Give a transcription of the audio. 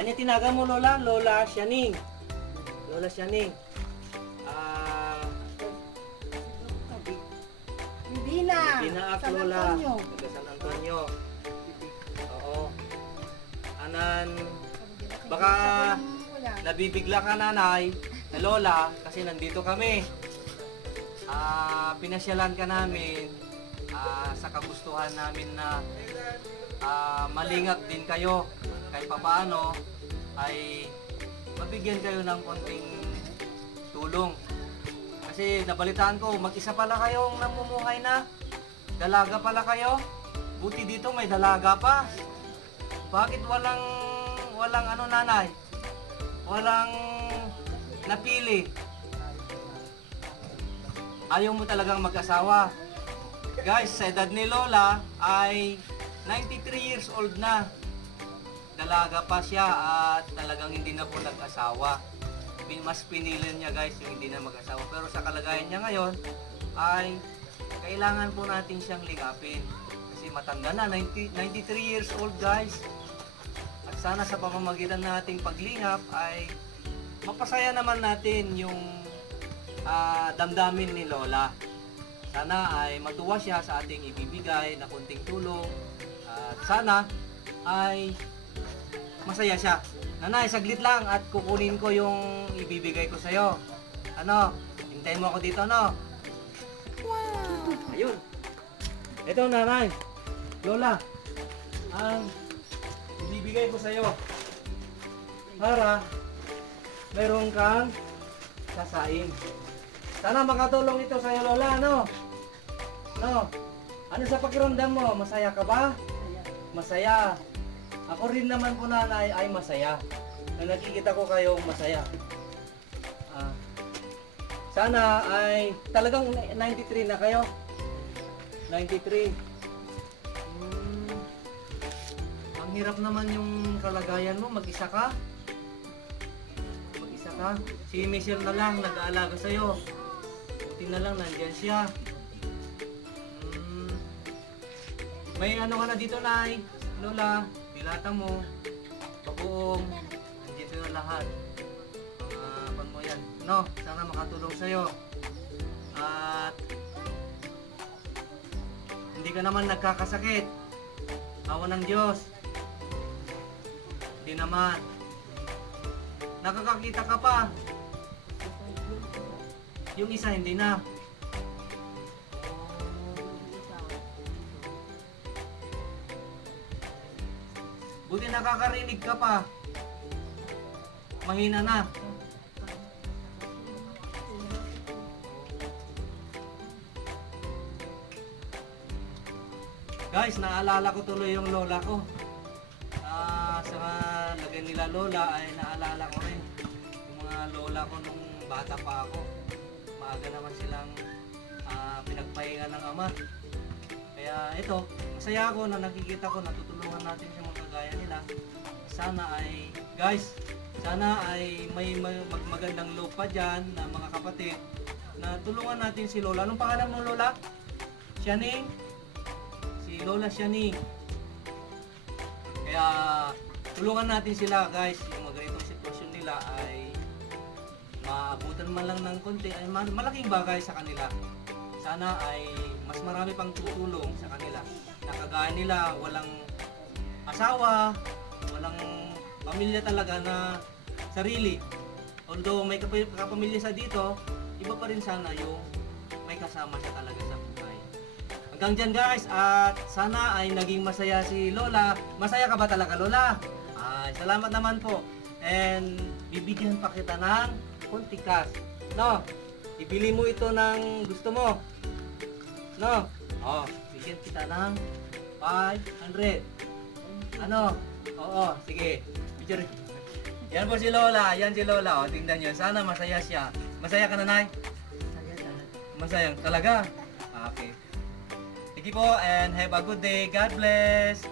Ano tinaga mo, Lola? Lola Sianing. Lola Sianing. Bibina. Bibina at San Lola. Antonio. Taga San Antonio. Oo. Anan, baka nabibigla ka, nanay, na Lola, kasi nandito kami. Pinasyalan ka namin sa kagustuhan namin na malingap din kayo kahit papaano ay mabigyan kayo ng konting tulong. Kasi nabalitaan ko, mag-isa pala kayong namumuhay na. Dalaga pala kayo. Buti dito may dalaga pa. Bakit walang ano, nanay? Walang napili. Ayaw mo talagang mag-asawa. Guys, sa edad ni Lola ay 93 years old na. Dalaga pa siya at talagang hindi na po nag-asawa. Mas pinili niya, guys, yung hindi na mag-asawa. Pero sa kalagayan niya ngayon ay kailangan po natin siyang lingapin. Kasi matanda na, 93 years old, guys. At sana sa pamamagitan nating paglingap ay mapasaya naman natin yung damdamin ni Lola. Sana ay matuwa siya sa ating ibibigay na konting tulong. At sana ay masaya siya. Nanay, saglit lang at kukunin ko yung ibibigay ko sa'yo. Ano? Hintayin mo ako dito, no? Wow! Ayun. Ito, nanay. Lola, ang ibibigay ko sa'yo para meron kang sasaing. Sana makatulong ito sa'yo, Lola, no? No? Ano sa pakiramdam mo? Masaya ka ba? Masaya. Ako rin naman po, nanay, ay masaya. Na nakikita ko kayong masaya. Sana ay talagang 93 na kayo. 93. Ang hirap naman yung kalagayan mo. Mag-isa ka. Mag-isa ka. Si Michelle na lang nag-aalaga sa'yo. Buti na lang nandyan siya. May ano ka na dito, nay? Lola, pilata mo, pabuong, nandito na lahat. Pan mo yan. No, sana makatulong sa'yo. At hindi ka naman nagkakasakit. Awa ng Diyos. Hindi naman. Nakakakita ka pa. Yung isa hindi na. Buti nakakarinig ka pa. Mahina na. Guys, naalala ko tuloy yung lola ko. Sa lagay nila lola ay naalala ko rin yung mga lola ko nung bata pa ako. Maaga naman silang pinagpahinga ng ama. Kaya ito, masaya ako na nakikita ko, natutulungan natin sa mga kagaya nila. Sana ay, guys, sana ay may magandang loob pa dyan na mga kapatid na tulungan natin si Lola. Anong pangalan mo, Lola? Sianing? Si Lola Sianing. Kaya tulungan natin sila, guys. Yung mga ganitong sitwasyon nila ay maabutan man lang ng konti, ay malaking bagay sa kanila. Sana ay mas marami pang tutulong sa kanila. Nakagaya nila, walang asawa, walang pamilya talaga na sarili. Although may kapamilya sa dito, iba pa rin sana yung may kasama siya talaga sa buhay. Hanggang dyan, guys, at sana ay naging masaya si Lola. Masaya ka ba talaga, Lola? Ay, salamat naman po. And bibigyan pa kita ng konting cash. No? Ibili mo ito ng gusto mo. No? Oh, bigyan kita ng 500. Ano? Oo, sige. Picture. Yan po si Lola. Yan si Lola. O, tingnan nyo. Sana masaya siya. Masaya ka, nanay? Masaya talaga? Okay. Sige po and have a good day. God bless.